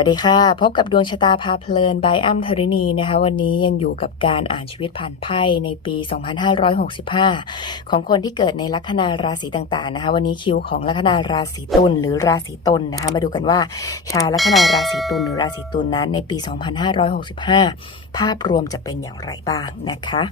วัสดีค่ะ พบกับดวงชะตาพาเพลินบายอ้ำธรินีนะคะ วันนี้ยังอยู่กับการอ่านชีวิตผ่านไพ่ในปี 2565 ของคนที่เกิดในลัคนาราศีต่างๆนะคะ วันนี้คิวของลัคนาราศีตุลหรือราศีตุลนะคะมาดูกันว่าชาวลัคนาราศีตุลหรือราศีตุลนั้นในปี 2565 ภาพรวมจะเป็นอย่างไรบ้างนะคะ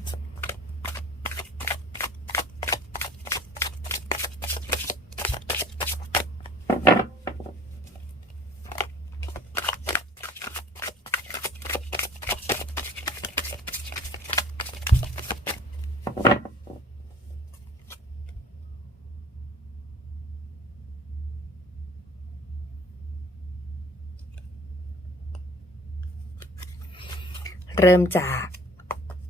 เริ่มจาก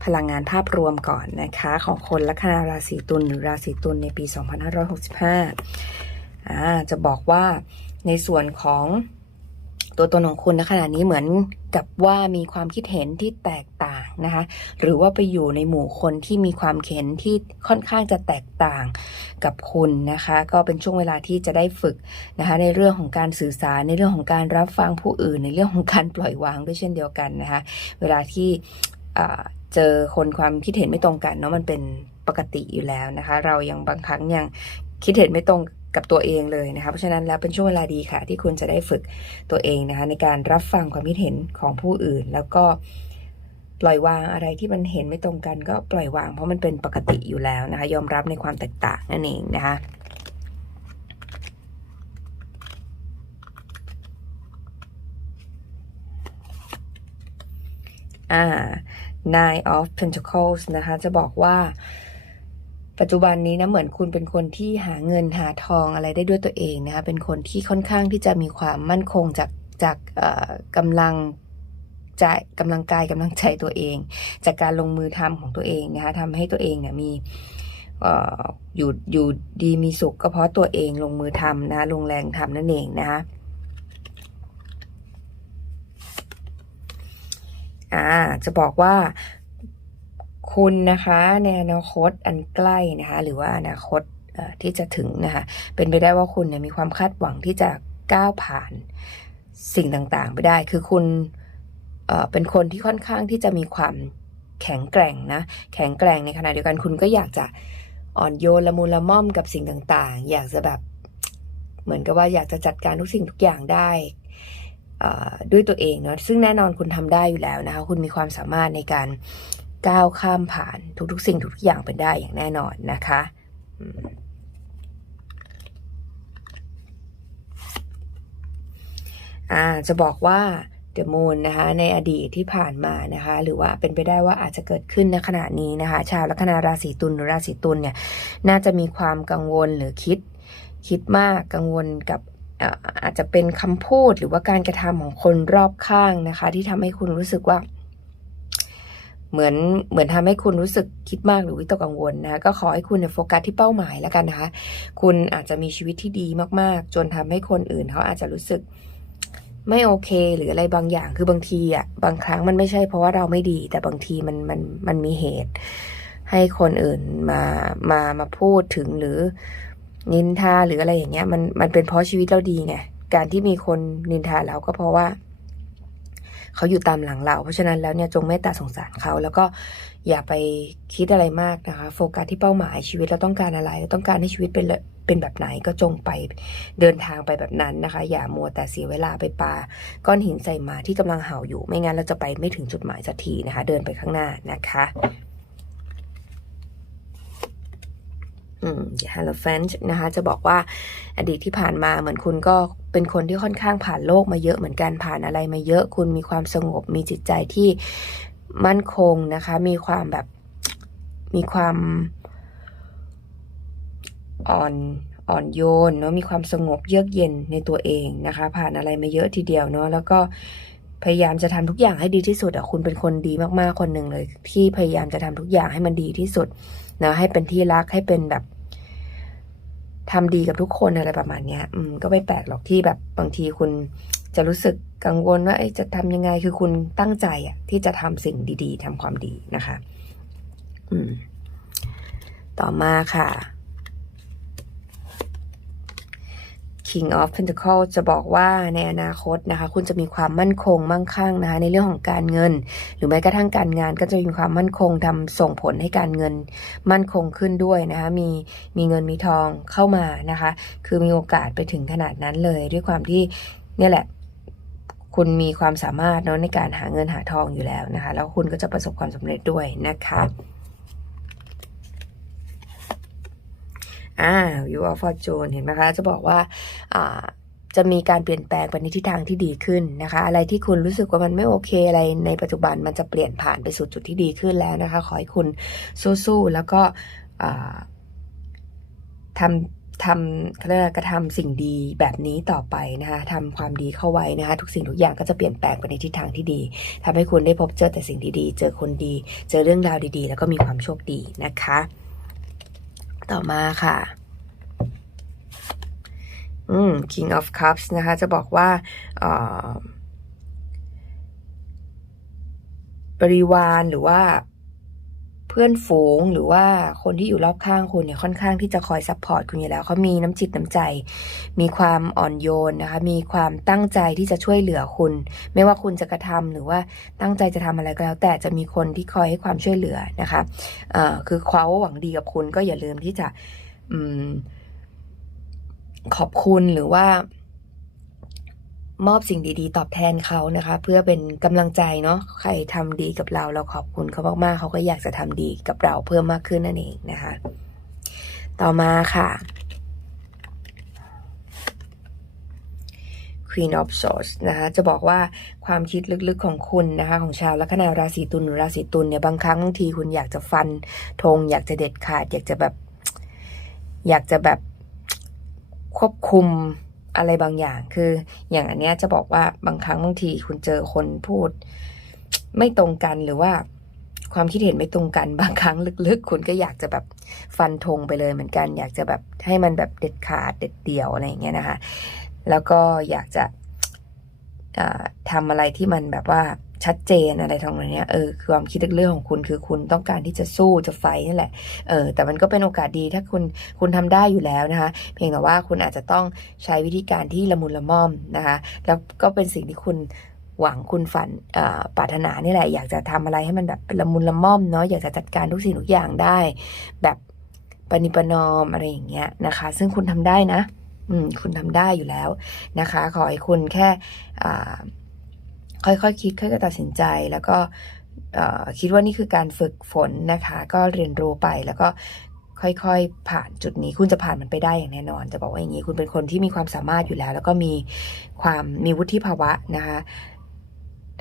พลังงานภาพรวมก่อนนะคะ ของคนลัคนาราศีตุลหรือราศีตุลในปี 2565อ่าจะบอกว่าในส่วนของ ตัวตนของคุณณขณะนี้เหมือนกับว่ามีความคิดเห็นที่แตกต่างนะคะ หรือว่าไปอยู่ในหมู่คนที่มีความเห็นที่ค่อนข้างจะแตกต่างกับคุณนะคะ ก็เป็นช่วงเวลาที่จะได้ฝึกนะคะ ในเรื่องของการสื่อสารในเรื่องของการรับฟังผู้อื่น ในเรื่องของการปล่อยวางด้วยเช่นเดียวกันนะคะ เวลาที่เจอคนความคิดเห็นไม่ตรงกันเนาะมันเป็นปกติอยู่แล้วนะคะ เรายังบางครั้งยังคิดเห็นไม่ตรง กับตัวเองเลยนะคะ เพราะฉะนั้นแล้วเป็นช่วงเวลาดีค่ะ ที่คุณจะได้ฝึกตัวเองนะคะในการรับฟังความคิดเห็นของผู้อื่น แล้วก็ปล่อยวางอะไรที่มันเห็นไม่ตรงกันก็ปล่อยวาง เพราะมันเป็นปกติอยู่แล้วนะคะ ยอมรับในความแตกต่างนั่นเองนะคะอ่า Nine of Pentacles นะคะ จะบอกว่า ปัจจุบันนี้นะเหมือนคุณเป็นคนที่หาเงินหาทองอะไรได้ด้วยตัวเองนะคะเป็นคนที่ค่อนข้างที่จะมีความมั่นคงจากจากเอ่อกำลังใจกำลังกายกำลังใจตัวเอง จากการลงมือทำของตัวเองนะคะทำให้ตัวเองเนี่ยมีเอ่ออยู่อยู่ดีมีสุขก็เพราะตัวเองลงมือทำนะลงแรงทำนั่นเองนะคะอ่าจะบอกว่า คุณนะคะในอนาคตอันใกล้นะคะหรือว่าอนาคตที่จะถึงนะคะเป็นไปได้ว่าคุณเนี่ยมีความคาดหวังที่จะก้าวผ่านสิ่งต่างๆ ไปได้ คือคุณเเป็นคนที่ค่อนข้างที่จะมีความแข็งแกร่งนะแข็งแกร่งในขณะเดียวกันคุณก็อยากจะอ่อนโยนละมุนละม่อมกับสิ่งต่างๆ อยากจะแบบเหมือนกับว่าอยากจะจัดการทุกสิ่งทุกอย่างได้ด้วยตัวเองเนาะซึ่งแน่นอนคุณทำได้อยู่แล้วนะคะคุณมีความสามารถในการ ก้าวข้ามผ่านทุกๆ สิ่งทุกๆอย่างไปได้อย่างแน่นอนนะคะอ่าจะบอกว่า The Moon นะคะในอดีตที่ผ่านมานะคะหรือว่าเป็นไปได้ว่าอาจจะเกิดขึ้นในขณะนี้นะคะชาวลัคนาราศีตุลหรือราศีตุลเนี่ยน่าจะมีความกังวลหรือคิดคิดมากกังวลกับเอ่ออาจจะเป็นคำพูดหรือว่าการกระทำของคนรอบข้างนะคะ ที่ทำให้คุณรู้สึกว่า เหมือนเหมือนทำให้คุณรู้สึกคิดมากหรือวิตกกังวลนะคะก็ขอให้คุณโฟกัสที่เป้าหมายแล้วกันนะคะ คุณอาจจะมีชีวิตที่ดีมากๆ จนทำให้คนอื่นเขาอาจจะรู้สึกไม่โอเค หรืออะไรบางอย่างคือบางทีอะบางครั้งมันไม่ใช่เพราะว่าเราไม่ดี แต่บางทีมันมันมันมีเหตุ ให้คนอื่นมามามาพูดถึงหรือนินทาหรืออะไรอย่างเงี้ยมันมันเป็นเพราะชีวิตเราดีไงการที่มีคนนินทาเราก็เพราะว่า เขาอยู่ตามหลังเรา เพราะฉะนั้นแล้วเนี่ยจงเมตตาสงสารเขา แล้วก็อย่าไปคิดอะไรมากนะคะ โฟกัสที่เป้าหมายชีวิตเราต้องการอะไรเราต้องการให้ชีวิตเป็นเป็นแบบไหนก็จงไปเดินทางไปแบบนั้นนะคะ อย่ามัวแต่เสียเวลาไปปาก้อนหินใส่หมาที่กำลังเห่าอยู่ ไม่งั้นเราจะไปไม่ถึงจุดหมายสักทีนะคะ เดินไปข้างหน้านะคะ อืม ฮาโลแฟนช์นะคะ จะบอกว่าอดีตที่ผ่านมาเหมือนคุณก็เป็นคนที่ค่อนข้างผ่านโลกมาเยอะเหมือนกันผ่านอะไรมาเยอะ คุณมีความสงบมีจิตใจที่มั่นคงนะคะ มีความแบบมีความอ่อนอ่อนโยนเนาะมีความสงบเยือกเย็นในตัวเองนะคะ ผ่านอะไรมาเยอะทีเดียวเนาะแล้วก็พยายามจะทำทุกอย่างให้ดีที่สุดอะคุณเป็นคนดีมากๆคนหนึ่งเลย ที่พยายามจะทำทุกอย่างให้มันดีที่สุดนะให้เป็นที่รักให้เป็นแบบ ทำดีกับทุกคนอะไรประมาณเนี้ย อืม ก็ไม่แปลกหรอกที่แบบบางทีคุณจะรู้สึกกังวลว่าจะทำยังไงคือคุณตั้งใจอะที่จะทำสิ่งดี ๆทำความดีนะคะ อืม ต่อมาค่ะ King of Pentacles จะบอกว่าในอนาคตนะคะ คุณจะมีความมั่นคงมั่งคั่งนะคะในเรื่องของการเงิน หรือแม้กระทั่งการงานก็จะมีความมั่นคงทำส่งผลให้การเงินมั่นคงขึ้นด้วยนะคะมีมีเงินมีทองเข้ามานะคะ คือมีโอกาสไปถึงขนาดนั้นเลย ด้วยความที่เนี่ยแหละคุณมีความสามารถเนาะในการหาเงินหาทองอยู่แล้วนะคะ แล้วคุณก็จะประสบความสำเร็จด้วยนะคะ อ่า you are fortune เห็นไหมคะ จะบอกว่าอ่าจะมีการเปลี่ยนแปลงไปในทิศทางที่ดีขึ้นนะคะ อะไรที่คุณรู้สึกว่ามันไม่โอเคอะไรในปัจจุบันมันจะเปลี่ยนผ่านไปสู่จุดที่ดีขึ้นแล้วนะคะ ขอให้คุณสู้ๆแล้วก็ทำทำเขาเรียกอะกระทำสิ่งดีแบบนี้ต่อไปนะคะทำความดีเข้าไว้นะคะ ทุกสิ่งทุกอย่างก็จะเปลี่ยนแปลงไปในทิศทางที่ดีทำให้คุณได้พบเจอแต่สิ่งดีๆ เจอคนดี เจอเรื่องราวดีๆ แล้วก็มีความโชคดีนะคะ ต่อมาค่ะ อืม King of Cups นะคะ จะบอกว่าบริวารหรือว่า พื่อนฝูงหรือว่าคนที่อยู่รอบข้างคุณเนี่ยค่อนข้างที่จะคอยซัพพอร์ตคุณอยู่แล้วเขามีน้ำจิตน้ำใจ มีความอ่อนโยนนะคะ มีความตั้งใจที่จะช่วยเหลือคุณ ไม่ว่าคุณจะกระทำหรือว่าตั้งใจจะทำอะไรก็แล้ว แต่จะมีคนที่คอยให้ความช่วยเหลือนะคะเอ่อคือเขาหวังดีกับคุณก็อย่าลืมที่จะอืมขอบคุณหรือว่า มอบสิ่งดีๆ ตอบแทนเขานะคะ เพื่อเป็นกำลังใจเนาะใครทำดีกับเราเราขอบคุณเขามากๆเขาก็อยากจะทำดีกับเราเพิ่มมากขึ้นนั่นเองนะคะ ต่อมาค่ะ Queen of Swords นะคะจะบอกว่าความคิดลึกๆของคุณนะคะของชาวลัคนาราศีตุลหรือราศีตุลเนี่ยบางครั้งบางทีคุณอยากจะฟันธงอยากจะเด็ดขาด อยากจะแบบ อยากจะแบบควบคุม อะไรบางอย่างคืออย่างอันเนี้ยจะบอกว่าบางครั้งบางทีคุณเจอคนพูด ไม่ตรงกันหรือว่าความคิดเห็นไม่ตรงกันบางครั้งลึกๆ คุณก็อยากจะแบบฟันธงไปเลยเหมือนกัน อยากจะแบบให้มันแบบเด็ดขาดเด็ดเดี่ยวอะไรอย่างเงี้ยนะคะ แล้วก็อยากจะทำอะไรที่มันแบบว่า ชัดเจนอะไรทองเนี้ยเออคือความคิดเรื่องของคุณคือคุณต้องการที่จะสู้จะไฟนั่นแหละเออแต่มันก็เป็นโอกาสดีถ้าคุณคุณทำได้อยู่แล้วนะคะ เพียงแต่ว่าคุณอาจจะต้องใช้วิธีการที่ละมุนละม่อมนะคะแล้วก็เป็นสิ่งที่คุณหวังคุณฝันปรารถนานี่แหละ อยากจะทำอะไรให้มันแบบละมุนละม่อมเนาะอยากจะจัดการทุกสิ่งทุกอย่างได้ แบบปณิประนอมอะไรอย่างเงี้ยนะคะ ซึ่งคุณทำได้นะ อืมคุณทำได้อยู่แล้วนะคะ ขอให้คุณแค่อ่า ค่อยๆคคิดค่อยๆตัดสินใจ แล้วก็คิดว่านี่คือการฝึกฝนนะคะ ก็เรียนรู้ไปแล้วก็ค่อยๆ ผ่านจุดนี้คุณจะผ่านมันไปได้อย่างแน่นอน จะบอกว่าอย่างนี้ คุณเป็นคนที่มีความสามารถอยู่แล้ว แล้วก็มีความมีวุฒิภาวะนะคะ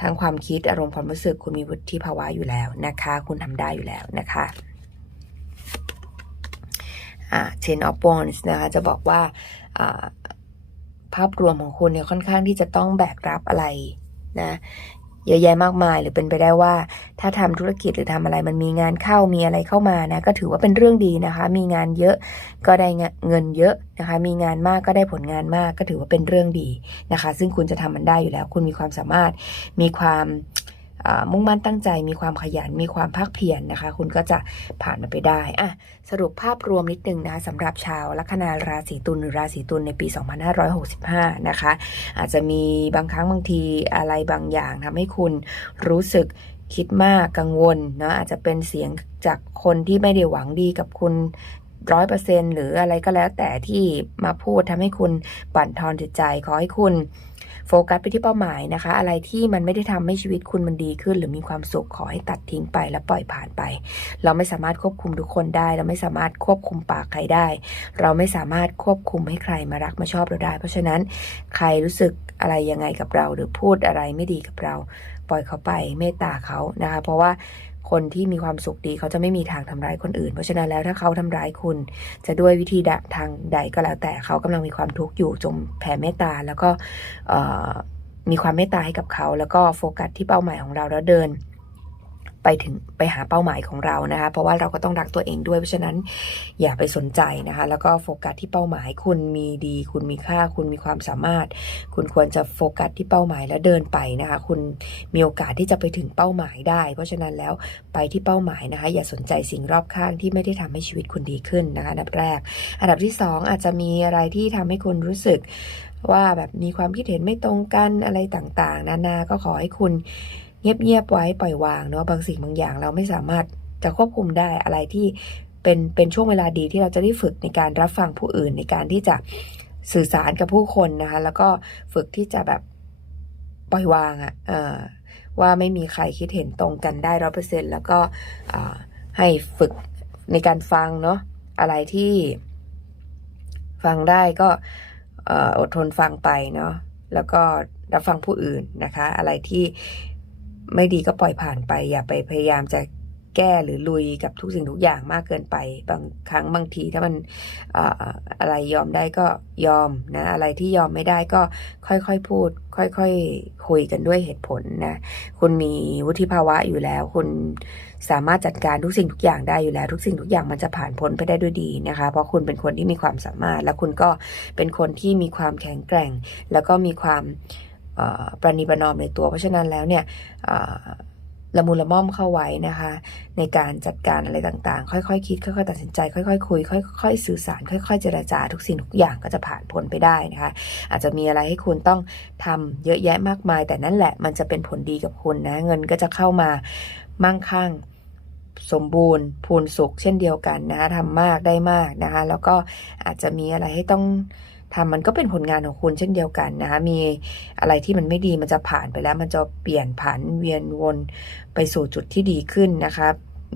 ทางความคิดอารมณ์ความรู้สึกคุณมีวุฒิภาวะอยู่แล้วนะคะ คุณทำได้อยู่แล้วนะคะอ่า Ten of Wands นะคะจะบอกว่าภาพรวมของคุณเนี่ยค่อนข้างที่จะต้องแบกรับอะไร นะเยอะแยะมากมาย หรือเป็นไปได้ว่า ถ้าทำธุรกิจหรือทำอะไรมันมีงานเข้ามีอะไรเข้ามานะก็ถือว่าเป็นเรื่องดีนะคะ มีงานเยอะก็ได้เงินเยอะนะคะ มีงานมากก็ได้ผลงานมากก็ถือว่าเป็นเรื่องดีนะคะ ซึ่งคุณจะทำมันได้อยู่แล้ว คุณมีความสามารถมีความ มุ่งมั่นตั้งใจมีความขยันมีความภาคเพียรนนะคะ คุณก็จะผ่านมันไปได้อะสรุปภาพรวมนิดนึงนะคะสำหรับชาวลัคนาราศีตุลหรือราศีตุลในปี 2565 นะคะ อาจจะมีบางครั้งบางทีอะไรบางอย่างทำให้คุณรู้สึกคิดมากกังวลเนาะอาจจะเป็นเสียงจากคนที่ไม่ได้หวังดีกับคุณร้อยเปอร์เซ็นหรืออะไรก็แล้วแต่ที่มาพูดทำให้คุณปั่นทอนจิตใจขอให้คุณ โฟกัสไปที่เป้าหมายนะคะ อะไรที่มันไม่ได้ทำให้ชีวิตคุณมันดีขึ้น หรือมีความสุขขอให้ตัดทิ้งไปและปล่อยผ่านไป เราไม่สามารถควบคุมทุกคนได้ เราไม่สามารถควบคุมปากใครได้ เราไม่สามารถควบคุมให้ใครมารักมาชอบเราได้ เพราะฉะนั้นใครรู้สึกอะไรยังไงกับเรา หรือพูดอะไรไม่ดีกับเรา ปล่อยเขาไปเมตตาเขานะคะ เพราะว่า คนที่มีความสุขดีเขาจะไม่มีทางทำร้ายคนอื่น เพราะฉะนั้นแล้วถ้าเขาทำร้ายคุณ จะด้วยวิธีทางใดก็แล้วแต่เขากำลังมีความทุกข์อยู่จงแผ่เมตตาแล้วก็มีความเมตตาให้กับเขา แล้วก็โฟกัสที่เป้าหมายของเราแล้วเดิน ไปถึงไปหาเป้าหมายของเรานะคะ เพราะว่าเราก็ต้องรักตัวเองด้วย เพราะฉะนั้นอย่าไปสนใจนะคะ แล้วก็โฟกัสที่เป้าหมาย คุณมีดี คุณมีค่า คุณมีความสามารถ คุณควรจะโฟกัสที่เป้าหมายแล้วเดินไปนะคะ คุณมีโอกาสที่จะไปถึงเป้าหมายได้ เพราะฉะนั้นแล้วไปที่เป้าหมายนะคะ อย่าสนใจสิ่งรอบข้างที่ไม่ได้ทำให้ชีวิตคุณดีขึ้นนะคะอันดับแรก อันดับที่สองอาจจะมีอะไรที่ทำให้คุณรู้สึกว่าแบบมีความคิดเห็นไม่ตรงกันอะไรต่างๆ นานาก็ขอให้คุณ เงียบๆไว้ปล่อยวางเนาะบางสิ่งบางอย่างเราไม่สามารถจะควบคุมได้อะไรที่เป็นเป็นช่วงเวลาดีที่เราจะได้ฝึกในการรับฟังผู้อื่นในการที่จะสื่อสารกับผู้คนนะคะ แล้วก็ฝึกที่จะแบบปล่อยวางอะ่ะว่าไม่มีใครคิดเห็นตรงกันได้ร้อเปอร์เซ็นแล้วก็ให้ฝึกในการฟังเนาะอะไรที่ฟังได้ก็อดทนฟังไปเนาะแล้วก็รับฟังผู้อื่นนะคะ อะไรที่ ไม่ดีก็ปล่อยผ่านไป อย่าไปพยายามจะแก้หรือลุยกับทุกสิ่งทุกอย่างมากเกินไป บางครั้งบางทีถ้ามันออะไรยอมได้ก็ยอมนะ อะไรที่ยอมไม่ได้ก็ค่อยๆพูด ค่อยๆคคุยกันด้วยเหตุผลนะคุณมีวุฒิภาวะอยู่แล้ว คุณสามารถจัดการทุกสิ่งทุกอย่างได้อยู่แล้ว ทุกสิ่งทุกอย่างมันจะผ่านพ้นไปได้ด้วยดีนะคะ เพราะคุณเป็นคนที่มีความสามารถ และคุณก็เป็นคนที่มีความแข็งแกร่ง แล้วก็มีความ ประนีประนอมในตัว เพราะฉะนั้นแล้วเนี่ยละมุนละม่อมเข้าไว้นะคะ ในการจัดการอะไรต่างๆ ค่อยๆคคิด ค่อยๆตัดสินใจ ค่อยๆคุย ค่อย ๆ สื่อสาร ค่อย ๆ เจรจาทุกสิ่งทุกอย่างก็จะผ่านพ้นไปได้นะคะ อาจจะมีอะไรให้คุณต้องทำเยอะแยะมากมาย แต่นั่นแหละมันจะเป็นผลดีกับคุณนะ เงินก็จะเข้ามามั่งคั่งสมบูรณ์พูนสุขเช่นเดียวกันนะคะทำมากได้มากนะคะ แล้วก็อาจจะมีอะไรให้ต้อง ทำมันก็เป็นผลงานของคุณเช่นเดียวกันนะคะมีอะไรที่มันไม่ดีมันจะผ่านไปแล้วมันจะเปลี่ยนผันเวียนวนไปสู่จุดที่ดีขึ้นนะคะ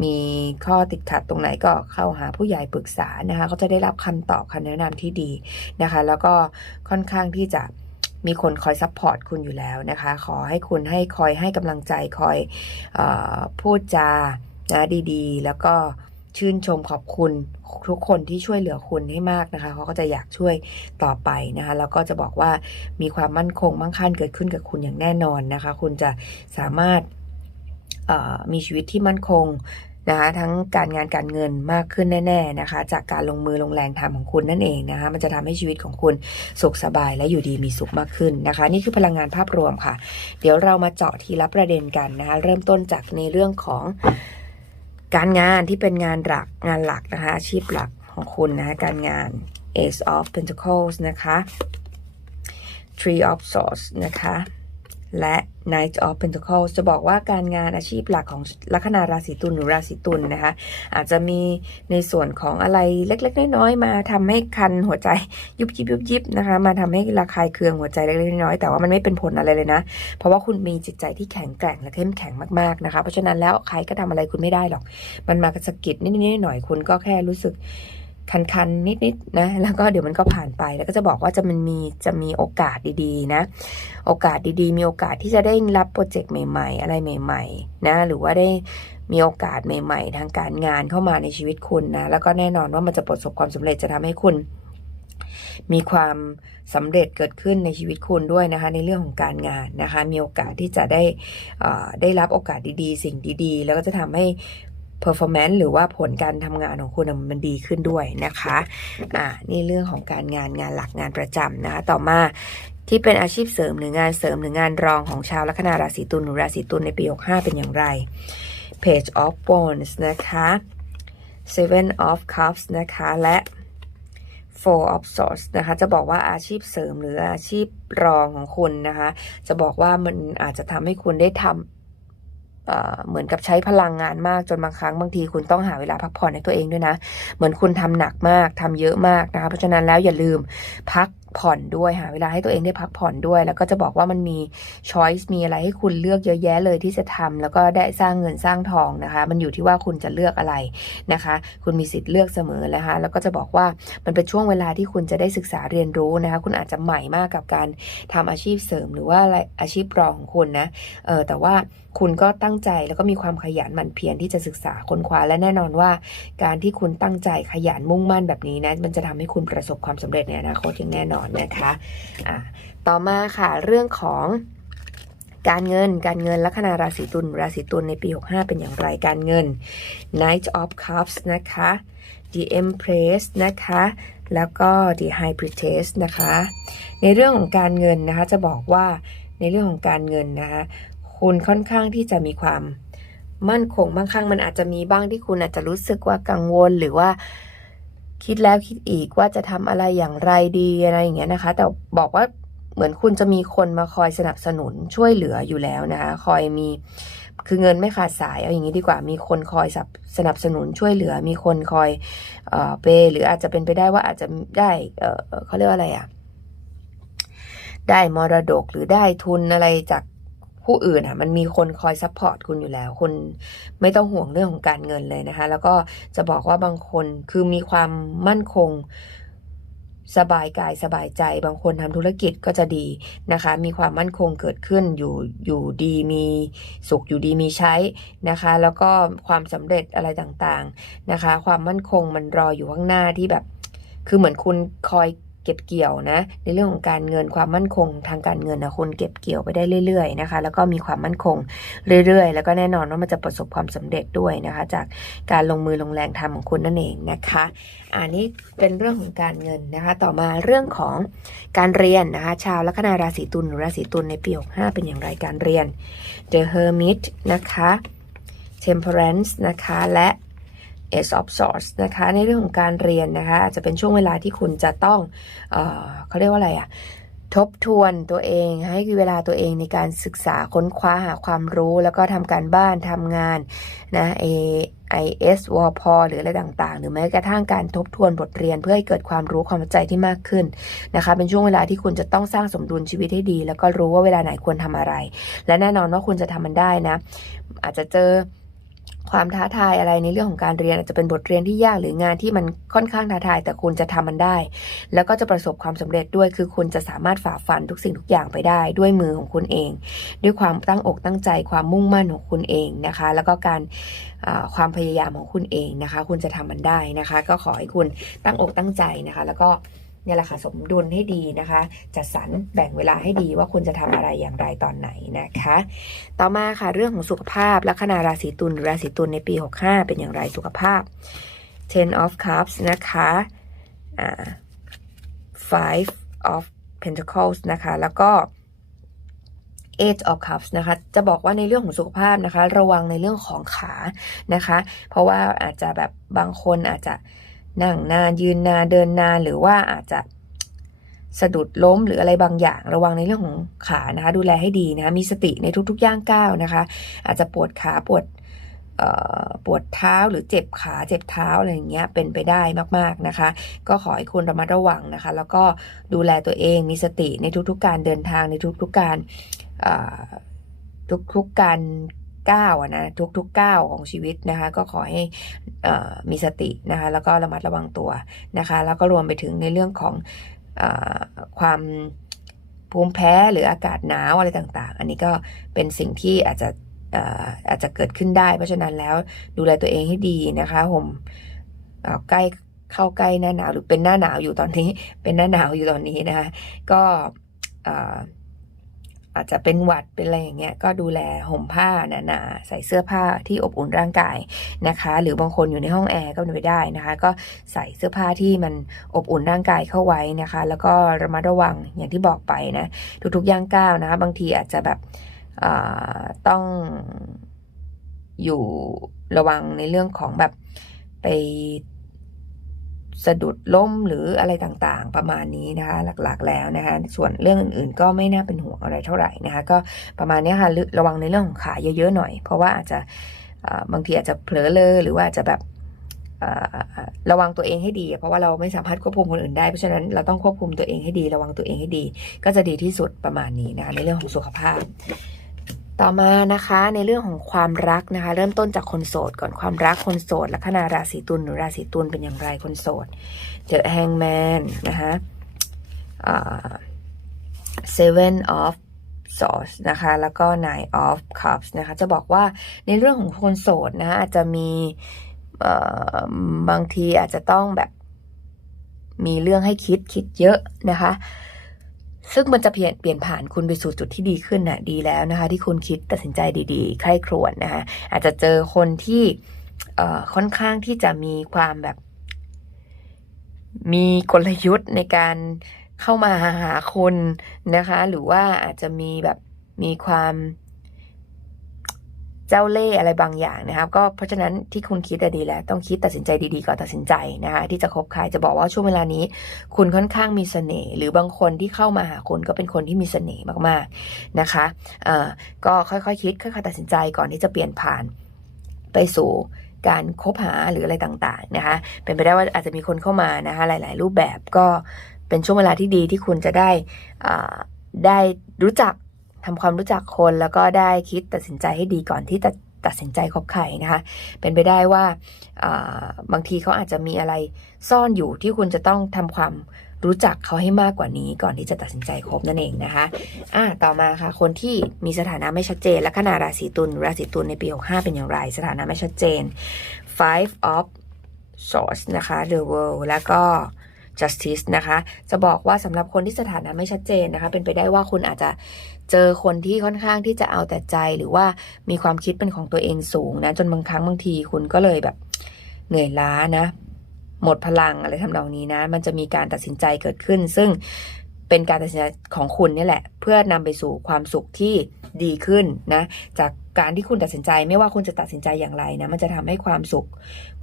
มีข้อติดขัดตรงไหนก็เข้าหาผู้ใหญ่ปรึกษานะคะก็จะได้รับคำตอบคำแนะนำที่ดีนะคะ แล้วก็ค่อนข้างที่จะมีคนคอยซัพพอร์ตคุณอยู่แล้วนะคะ ขอให้คุณให้คอยให้กำลังใจคอยออพูดจานะดีๆ แล้วก็ ชื่นชมขอบคุณทุกคนที่ช่วยเหลือคุณให้มากนะคะเขาก็จะอยากช่วยต่อไปนะคะแล้วก็จะบอกว่ามีความมั่นคงมั่งคั่งเกิดขึ้นกับคุณอย่างแน่นอนนะคะ คุณจะสามารถมีชีวิตที่มั่นคงนะคะทั้งการงานการเงินมากขึ้นแน่ๆนะคะ จากการลงมือลงแรงทำของคุณนั่นเองนะคะ มันจะทำให้ชีวิตของคุณสุขสบายและอยู่ดีมีสุขมากขึ้นนะคะ นี่คือพลังงานภาพรวมค่ะ เดี๋ยวเรามาเจาะทีละประเด็นกันนะคะ เริ่มต้นจากในเรื่องของ การงานที่เป็นงานหลักงานหลักนะคะ อาชีพหลักของคุณนะคะการงาน Ace of Pentacles นะคะ Three of Swords นะคะ และ Knight of Pentacles จะบอกว่าการงานอาชีพหลักของลัคนาราศีตุลหรือราศีตุลนะคะ อาจจะมีในส่วนของอะไรเล็ก ๆ น้อยๆมาทำให้คันหัวใจยุบยิบยุบยิบนะคะ มาทำให้ระคายเคืองหัวใจเล็กๆน้อยๆแต่ว่ามันไม่เป็นผลอะไรเลยนะ เพราะว่าคุณมีจิตใจที่แข็งแกร่งและเข้มแข็งมากๆนะคะ เพราะฉะนั้นแล้วใครก็ทำอะไรคุณไม่ได้หรอก มันมากระสกิดนิดๆหน่อยๆคุณก็แค่รู้สึก คันๆ นิดๆนะ แล้วก็เดี๋ยวมันก็ผ่านไป แล้วก็จะบอกว่าจะมันมีจะมีโอกาสดีๆ นะ โอกาสดีๆ มีโอกาสที่จะได้รับโปรเจกต์ใหม่ๆ อะไรใหม่ ๆ นะ หรือว่าได้มีโอกาสใหม่ ๆ ทางการงานเข้ามาในชีวิตคุณนะ แล้วก็แน่นอนว่ามันจะประสบความสำเร็จจะทำให้คุณ มีความสำเร็จเกิดขึ้นในชีวิตคุณด้วยนะคะ ในเรื่องของการงานนะคะ มีโอกาสที่จะได้ได้รับโอกาสดีๆ สิ่งดีๆ แล้วก็จะทำให้ performance หรือว่าผลการทำงานของคุณมันดีขึ้นด้วยนะคะอ่านี่เรื่องของการงานงานหลักงานประจำนะคะต่อมาที่เป็นอาชีพเสริมหรืองานเสริมหรืองานรองของชาวลัคนาราศีตุลหรือราศีตุลในปี 65 เป็นอย่างไร Page of Wands นะคะ Seven of Cups นะคะ และ Four of Swords นะคะ จะบอกว่าอาชีพเสริมหรืออาชีพรองของคุณนะคะ จะบอกว่ามันอาจจะทำให้คุณได้ทำ เหมือนกับใช้พลังงานมากจนบางครั้งบางทีคุณต้องหาเวลาพักผ่อนให้ตัวเองด้วยนะ เหมือนคุณทำหนักมากทำเยอะมากนะคะเพราะฉะนั้นแล้วอย่าลืมพัก ผ่อนด้วยหาเวลาให้ตัวเองได้พักผ่อนด้วย แล้วก็จะบอกว่ามันมีช้อยส์มีอะไรให้คุณเลือกเยอะแยะเลยที่จะทำแล้วก็ได้สร้างเงินสร้างทองนะคะ มันอยู่ที่ว่าคุณจะเลือกอะไรนะคะ คุณมีสิทธิ์เลือกเสมอนะคะแล้วก็จะบอกว่ามันเป็นช่วงเวลาที่คุณจะได้ศึกษาเรียนรู้นะคะคุณอาจจะใหม่มากกับการทำอาชีพเสริม หรือว่าอะไรอาชีพรองของคุณนะเออแต่ว่าคุณก็ตั้งใจแล้วก็มีความขยันหมั่นเพียรที่จะศึกษาค้นคว้าและแน่นอนว่า การที่คุณตั้งใจขยันมุ่งมั่นแบบนี้นะมันจะทำให้คุณประสบความสำเร็จในอนาคตอย่างแน่นอนนะคะะต่อมาค่ะเรื่องของการเงิน การเงินลัคนาราศีตุล ราศีตุลในปี 65 เป็นอย่างไร การเงิน Knight of Cups นะคะ The Empress นะคะ แล้วก็ The High Priestess นะคะ ในเรื่องของการเงินนะคะ จะบอกว่าในเรื่องของการเงินนะคะ คุณค่อนข้างที่จะมีความมั่นคงบางครั้งมันอาจจะมีบ้างที่คุณอาจจะรู้สึกว่ากังวลหรือว่า คิดแล้วคิดอีกว่าจะทำอะไรอย่างไรดีอะไรอย่างเงี้ยนะคะ แต่บอกว่าเหมือนคุณจะมีคนมาคอยสนับสนุนช่วยเหลืออยู่แล้วนะคะคอยมีคือเงินไม่ขาดสายเอาอย่างนี้ดีกว่ามีคนคอยสนับสนับสนุนช่วยเหลือ มีคนคอยเอ่อเปหรืออาจจะเป็นไปได้ว่าอาจจะได้เอ่อเขาเรียกว่าอะไรอะได้มรดกหรือได้ทุนอะไรจาก ผู้อื่นอะมันมีคนคอยซัพพอร์ตคุณอยู่แล้ว คุณไม่ต้องห่วงเรื่องของการเงินเลยนะคะ แล้วก็จะบอกว่าบางคนคือมีความมั่นคงสบายกายสบายใจ บางคนทำธุรกิจก็จะดีนะคะ มีความมั่นคงเกิดขึ้นอยู่อยู่ดีมีสุขอยู่ดีมีใช้นะคะ แล้วก็ความสำเร็จอะไรต่างๆนะคะ ความมั่นคงมันรออยู่ข้างหน้าที่แบบ คือเหมือนคุณคอย เก็บเกี่ยวนะ ในเรื่องของการเงินความมั่นคง ทางการเงินนะคุณเก็บเกี่ยวไปได้เรื่อยๆนะคะ แล้วก็มีความมั่นคงเรื่อยๆ แล้วก็แน่นอนว่ามันจะประสบความสำเร็จด้วยนะคะ จากการลงมือลงแรงทำของคุณนั่นเองนะคะอันนี้เป็นเรื่องของการเงินนะคะ ต่อมาเรื่องของการเรียนนะคะ ชาวลัคนาราศีตุลหรือราศีตุลในปี65เป็นอย่างไรการเรียน The Hermit นะคะ Temperance นะคะและ Ace of Swords นะคะในเรื่องของการเรียนนะคะอาจจะเป็นช่วงเวลาที่คุณจะต้องเออเขาเรียกว่าอะไรอะทบทวนตัวเองให้เวลาตัวเองในการศึกษาค้นคว้าหาความรู้ แล้วก็ทำการบ้านทำงานนะ A IS วพหรืออะไรต่างๆ หรือแม้กระทั่งการทบทวนบทเรียนเพื่อให้เกิดความรู้ความเข้าใจที่มากขึ้นนะคะ เป็นช่วงเวลาที่คุณจะต้องสร้างสมดุลชีวิตให้ดี แล้วก็รู้ว่าเวลาไหนควรทำอะไร และแน่นอนว่าคุณจะทำมันได้นะ อาจจะเจอ ความท้าทายอะไรในเรื่องของการเรียนอาจจะเป็นบทเรียนที่ยากหรืองานที่มันค่อนข้างท้าทาย แต่คุณจะทำมันได้ แล้วก็จะประสบความสำเร็จด้วยคือคุณจะสามารถฝ่าฟันทุกสิ่งทุกอย่างไปได้ ด้วยมือของคุณเอง ด้วยความตั้งอกตั้งใจความมุ่งมั่นของคุณเองนะคะ แล้วก็การความพยายามของคุณเองนะคะ คุณจะทำมันได้นะคะ ก็ขอให้คุณตั้งอกตั้งใจนะคะ แล้วก็ เนี่ยแหละค่ะสมดุลให้ดีนะคะ จัดสรรแบ่งเวลาให้ดีว่าคุณจะทำอะไรอย่างไรตอนไหนนะคะ ต่อมาค่ะเรื่องของสุขภาพลัคนาราศีตุลหรือราศีตุลในปี 65 เป็นอย่างไรสุขภาพ Ten of Cups นะคะอ่า Five of Pentacles นะคะ แล้วก็ Eight of Cups นะคะ จะบอกว่าในเรื่องของสุขภาพนะคะ ระวังในเรื่องของขานะคะ เพราะว่าอาจจะแบบบางคนอาจจะ นั่งนานยืนนานเดินนานหรือว่าอาจจะสะดุดล้มหรืออะไรบางอย่างระวังในเรื่องของขานะคะดูแลให้ดีนะคะมีสติในทุกๆย่างก้าวนะคะ อาจจะปวดขาปวดปวดเท้าหรือเจ็บขาเจ็บเท้าอะไรอย่างเงี้ยเป็นไปได้มากๆนะคะ ก็ขอให้คุณระมัดระวังนะคะ แล้วก็ดูแลตัวเองมีสติในทุกๆ การเดินทางในทุกๆการทุกๆการ ก้าวนะทุกๆก้าวของชีวิตนะคะ ก็ขอให้มีสตินะคะ แล้วก็ระมัดระวังตัวนะคะ แล้วก็รวมไปถึงในเรื่องของอความภูมิแพ้หรืออากาศหนาวอะไรต่างๆ อันนี้ก็เป็นสิ่งที่อาจจะอาจจะเกิดขึ้นได้ เพราะฉะนั้นแล้วดูแลตัวเองให้ดีนะคะผมใกล้เข้าใกล้หน้าหนาวหรือเป็นหน้าหนาวอยู่ตอนนี้ เป็นหน้าหนาวอยู่ตอนนี้นะคะก็ อาจจะเป็นหวัดเป็นอะไรอย่างเงี้ยก็ดูแลห่มผ้าหนาๆใส่เสื้อผ้าที่อบอุ่นร่างกายนะคะ หรือบางคนอยู่ในห้องแอร์ก็ไปได้นะคะ ก็ใส่เสื้อผ้าที่มันอบอุ่นร่างกายเข้าไว้นะคะ แล้วก็ระมัดระวังอย่างที่บอกไปนะทุกๆย่างก้าวนะคะบางทีอาจจะแบบต้องอยู่ระวังในเรื่องของแบบไป สะดุดล้มหรืออะไรต่างๆ ประมาณนี้นะคะ หลักๆแล้วนะคะ ส่วนเรื่องอื่นๆ ก็ไม่น่าเป็นห่วงอะไรเท่าไหร่นะคะ ก็ประมาณนี้ค่ะระวังในเรื่องของขาเยอะๆหน่อย เพราะว่าอาจจะบางทีอาจจะเผลอเลยหรือว่าอาจจะแบบระวังตัวเองให้ดี เพราะว่าเราไม่สามารถควบคุมคนอื่นได้เพราะฉะนั้นเราต้องควบคุมตัวเองให้ดี ระวังตัวเองให้ดี ก็จะดีที่สุดประมาณนี้นะคะในเรื่องของสุขภาพ ต่อมานะคะในเรื่องของความรักนะคะ เริ่มต้นจากคนโสดก่อนความรักคนโสดลัคนาราศีตุลหรือราศีตุลเป็นอย่างไรคนโสด The Hangman นะคะ Seven of Swords นะคะแล้วก็ Nine of Cups นะคะจะบอกว่าในเรื่องของคนโสดนะคะอาจจะมีบางทีอาจจะต้องแบบมีเรื่องให้คิดคิดเยอะนะคะ ซึ่งมันจะเปลี่ยนเปลี่ยนผ่านคุณไปสู่จุดที่ดีขึ้นน่ะดีแล้วนะคะ ที่คุณคิดตัดสินใจดีๆใคร่ครวญนะคะอาจจะเจอคนที่ค่อนข้างที่จะมีความแบบ มีกลยุทธ์ในการเข้ามาหาคุณนะคะ หรือว่าอาจจะมีแบบมีความ เจ้าเล่อะไรบางอย่างนะครับก็เพราะฉะนั้นที่คุณคิดอะดีแล้ว ต้องคิดตัดสินใจดีๆก่อนตัดสินใจนะคะที่จะคบใครจะบอกว่าช่วงเวลานี้ คุณค่อนข้างมีเสน่ห์หรือบางคนที่เข้ามาหาคุณก็เป็นคนที่มีเสน่ห์มากๆนะคะเอ่อก็ค่อยๆคิดค่อยๆตัดสินใจก่อนที่จะเปลี่ยนผ่านไปสู่การคบหาหรืออะไรต่างๆนะคะเป็นไปได้ว่าอาจจะมีคนเข้ามานะคะหลาย ๆ รูปแบบก็เป็นช่วงเวลาที่ดีที่คุณจะได้ได้รู้จัก ทำความรู้จักคนแล้วก็ได้คิดตัดสินใจให้ดีก่อนที่จะตัดสินใจคบใครนะคะ เป็นไปได้ว่าาบางทีเขาอาจจะมีอะไรซ่อนอยู่ที่คุณจะต้องทำความรู้จักเขาให้มากกว่านี้ก่อนที่จะตัดสินใจคบนั่นเองนะคะอ่าต่อมาค่ะคนที่มีสถานะไม่ชัดเจน และขนาราศีตุลราศีตุลในปี 65 เป็นอย่างไร สถานะไม่ชัดเจน five of swords นะคะ the world แล้วก็ justice นะคะ จะบอกว่าสำหรับคนที่สถานะไม่ชัดเจนนะคะ เป็นไปได้ว่าคุณอาจจะ เจอคนที่ค่อนข้างที่จะเอาแต่ใจหรือว่ามีความคิดเป็นของตัวเองสูงนะจนบางครั้งบางทีคุณก็เลยแบบเหนื่อยล้านะ หมดพลังอะไรทำนองนี้นะ มันจะมีการตัดสินใจเกิดขึ้น ซึ่งเป็นการตัดสินใจของคุณนี่แหละ เพื่อนำไปสู่ความสุขที่ดีขึ้นนะ จาก การที่คุณตัดสินใจไม่ว่าคุณจะตัดสินใจอย่างไรนะมันจะทำให้ความสุข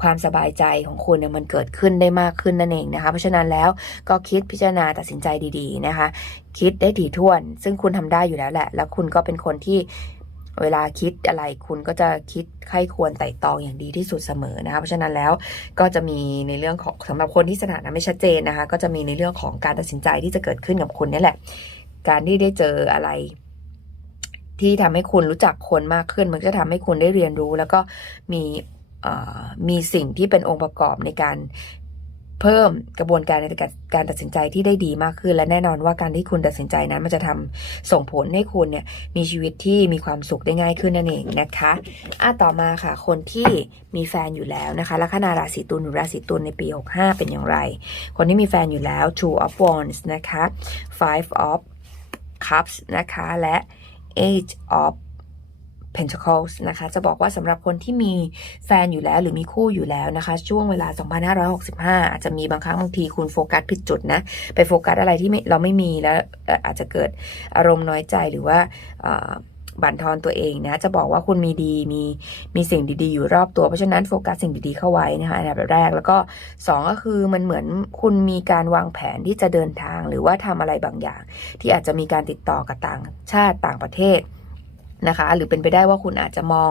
ความสบายใจของคุณเนี่ยมันเกิดขึ้นได้มากขึ้นนั่นเองนะคะเพราะฉะนั้นแล้วก็คิดพิจารณาตัดสินใจดีๆนะคะ คิดได้ถี่ถ้วน ซึ่งคุณทำได้อยู่แล้วแหละ แล้วคุณก็เป็นคนที่เวลาคิดอะไรคุณก็จะคิดใคร่ควรไต่ตองอย่างดีที่สุดเสมอนะคะเพราะฉะนั้นแล้วก็จะมีในเรื่องของสำหรับคนที่สถานะไม่ชัดเจนนะคะ ก็จะมีในเรื่องของการตัดสินใจที่จะเกิดขึ้นกับคุณนี่แหละ การที่ได้เจออะไร ที่ทำให้คุณรู้จักคนมากขึ้น มันก็จะทำให้คุณได้เรียนรู้ แล้วก็มีมีสิ่งที่เป็นองค์ประกอบในการเพิ่มกระบวนการในการการตัดสินใจที่ได้ดีมากขึ้น และแน่นอนว่าการที่คุณตัดสินใจนั้น มันจะทำส่งผลให้คุณเนี่ยมีชีวิตที่มีความสุขได้ง่ายขึ้นนั่นเองนะคะอะต่อมาค่ะ คนที่มีแฟนอยู่แล้วนะคะลัคนาราศีตุลหรือราศีตุลในปี 65 เป็นอย่างไร คนที่มีแฟนอยู่แล้ว two of wands นะคะ five of cups นะคะและ age of Pentacles นะคะ จะบอกว่าสำหรับคนที่มีแฟนอยู่แล้วหรือมีคู่อยู่แล้วนะคะ ช่วงเวลา 2565 อาจจะมีบางครั้งบางทีคุณโฟกัสผิดจุดนะ ไปโฟกัสอะไรที่เราไม่มีแล้วอาจจะเกิดอารมณ์น้อยใจหรือว่าอ บั่นทอนตัวเองนะ จะบอกว่าคุณมีดีมีมีสิ่งดีๆ อยู่รอบตัว เพราะฉะนั้นโฟกัสสิ่งดีๆเข้าไว้นะคะอันดับแรก แล้วก็สองก็คือมันเหมือนคุณมีการวางแผนที่จะเดินทางหรือว่าทำอะไรบางอย่าง ที่อาจจะมีการติดต่อกับต่างชาติต่างประเทศนะคะ หรือเป็นไปได้ว่าคุณอาจจะมอง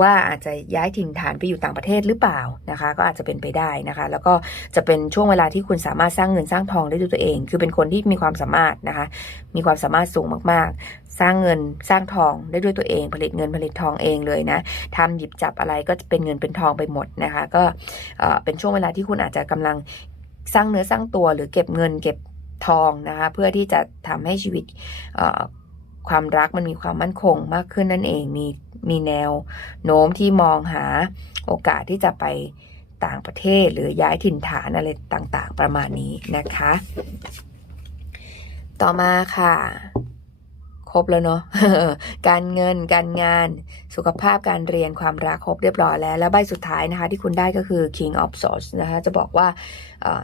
ว่าอาจจะย้ายถิ่นฐานไปอยู่ต่างประเทศหรือเปล่านะคะ ก็อาจจะเป็นไปได้นะคะ แล้วก็จะเป็นช่วงเวลาที่คุณสามารถสร้างเงินสร้างทองได้ด้วยตัวเอง คือเป็นคนที่มีความสามารถนะคะ มีความสามารถสูงมากๆ สร้างเงินสร้างทองได้ด้วยตัวเอง ผลิตเงินผลิตทองเองเลยนะทำหยิบจับอะไรก็จะเป็นเงินเป็นทองไปหมดนะคะ ก็เอ่อเป็นช่วงเวลาที่คุณอาจจะกำลังสร้างเนื้อสร้างตัวหรือเก็บเงินเก็บทองนะคะ เพื่อที่จะทำให้ชีวิตเความรักมันมีความมั่นคงมากขึ้นนั่นเองมีมีแนวโน้มที่มองหาโอกาสที่จะไปต่างประเทศหรือย้ายถิ่นฐานอะไรต่างๆ ประมาณนี้นะคะ ต่อมาค่ะ ครบแล้วเนาะการเงินการงานสุขภาพการเรียนความรักครบเรียบร้อยแล้ว แล้วใบสุดท้ายนะคะ ที่คุณได้ก็คือ King of Swords นะคะ จะบอกว่า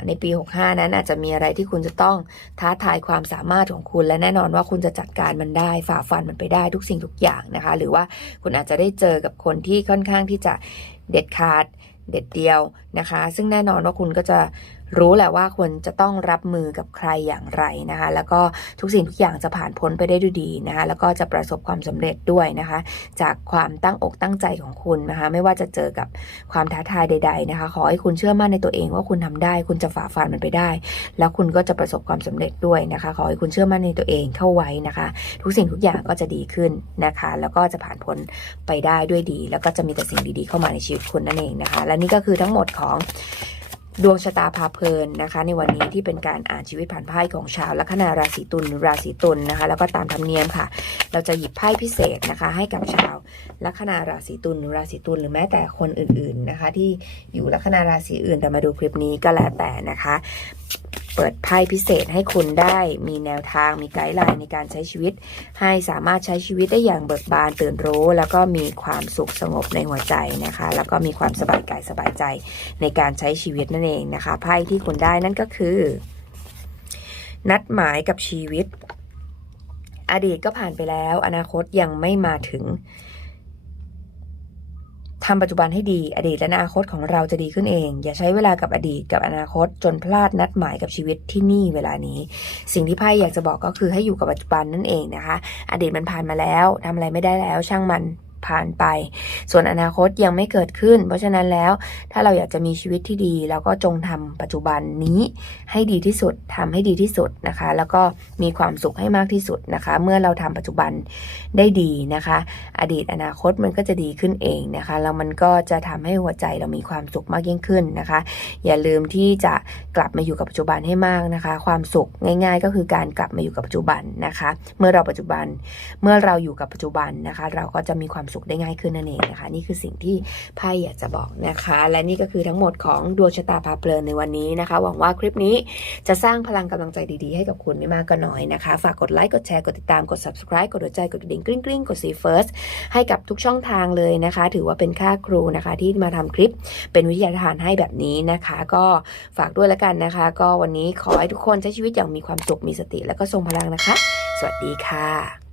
ในปี 65 นั้นอาจจะมีอะไรที่คุณจะต้องท้าทายความสามารถของคุณ และแน่นอนว่าคุณจะจัดการมันได้ฝ่าฟันมันไปได้ทุกสิ่งทุกอย่างนะคะ หรือว่าคุณอาจจะได้เจอกับคนที่ค่อนข้างที่จะเด็ดขาดเด็ดเดียวนะคะ ซึ่งแน่นอนว่าคุณก็จะ รู้แหละว่าควรจะต้องรับมือกับใครอย่างไรนะคะ แล้วก็ทุกสิ่งทุกอย่างจะผ่านพ้นไปได้ด้วยดีนะคะ แล้วก็จะประสบความสำเร็จด้วยนะคะ จากความตั้งอกตั้งใจของคุณนะคะ ไม่ว่าจะเจอกับความท้าทายใด ๆนะคะ ขอให้คุณเชื่อมั่นในตัวเองว่าคุณทำได้ คุณจะฝ่าฟันมันไปได้ แล้วคุณก็จะประสบความสำเร็จด้วยนะคะ ขอให้คุณเชื่อมั่นในตัวเองเข้าไว้นะคะ ทุกสิ่งทุกอย่างก็จะดีขึ้นนะคะ แล้วก็จะผ่านพ้นไปได้ด้วยดี แล้วก็จะมีแต่สิ่งดีๆ เข้ามาในชีวิตคุณนั่นเองนะคะ และนี่ก็คือทั้งหมดของ ดวงชะตาพาเพลินนะคะ ในวันนี้ที่เป็นการอ่านชีวิตผ่านไพ่ของชาวลัคนาราศีตุลราศีตุลนะคะ แล้วก็ตามธรรมเนียมค่ะ เราจะหยิบไพ่พิเศษนะคะ ให้กับชาว ลัคนาราศีตุลราศีตุลหรือแม้แต่คนอื่นๆนะคะ ที่อยู่ลัคนาราศีอื่นแต่มาดูคลิปนี้ก็แล้วแต่นะคะ เปิดไพ่พิเศษให้คุณได้มีแนวทางมีไกด์ไลน์ในการใช้ชีวิต ให้สามารถใช้ชีวิตได้อย่างเบิกบานตื่นรู้ แล้วก็มีความสุขสงบในหัวใจนะคะ แล้วก็มีความสบายกายสบายใจในการใช้ชีวิตนั่นเองนะคะไพ่ที่คุณได้นั่นก็คือ นัดหมายกับชีวิตอดีตก็ผ่านไปแล้ว อนาคตยังไม่มาถึง ทำปัจจุบันให้ดีอดีตและอนาคตของเราจะดีขึ้นเอง อย่าใช้เวลากับอดีตกับอนาคต จนพลาดนัดหมายกับชีวิตที่นี่เวลานี้ สิ่งที่ไพ่อยากจะบอกก็คือให้อยู่กับปัจจุบันนั่นเองนะคะ อดีตมันผ่านมาแล้วทำอะไรไม่ได้แล้วช่างมัน ผ่านไป ส่วนอนาคตยังไม่เกิดขึ้น เพราะฉะนั้นแล้วถ้าเราอยากจะมีชีวิตที่ดีเราก็จงทำปัจจุบันนี้ให้ดีที่สุดทำให้ดีที่สุดนะคะ แล้วก็มีความสุขให้มากที่สุดนะคะ เมื่อเราทำปัจจุบันได้ดีนะคะ อดีตอนาคตมันก็จะดีขึ้นเองนะคะแล้วมันก็จะทำให้หัวใจเรามีความสุขมากยิ่งขึ้นนะคะ อย่าลืมที่จะกลับมาอยู่กับปัจจุบันให้มากนะคะ ความสุขง่าย ๆ ก็คือการกลับมาอยู่กับปัจจุบันนะคะ เมื่อเราปัจจุบันเมื่อเราอยู่กับปัจจุบันนะคะ เราก็จะมีความสุขได้ง่ายขึ้นนั่นเองนะคะ นี่คือสิ่งที่ไพ่อยากจะบอกนะคะ และนี่ก็คือทั้งหมดของดวงชะตาพาเพลินในวันนี้นะคะ หวังว่าคลิปนี้จะสร้างพลังกำลังใจดีๆให้กับคุณไม่มากก็น้อยนะคะ ฝากกดไลค์กดแชร์กดติดตามกด subscribe กดหัวใจกดกระดิ่งกริ๊งกริ๊งกด see first ให้กับทุกช่องทางเลยนะคะ ถือว่าเป็นค่าครูนะคะที่มาทำคลิปเป็นวิทยาทานให้แบบนี้นะคะ ก็ฝากด้วยแล้วกันนะคะ ก็วันนี้ขอให้ทุกคนใช้ชีวิตอย่างมีความสุขมีสติ และก็ทรงพลังนะคะ สวัสดีค่ะ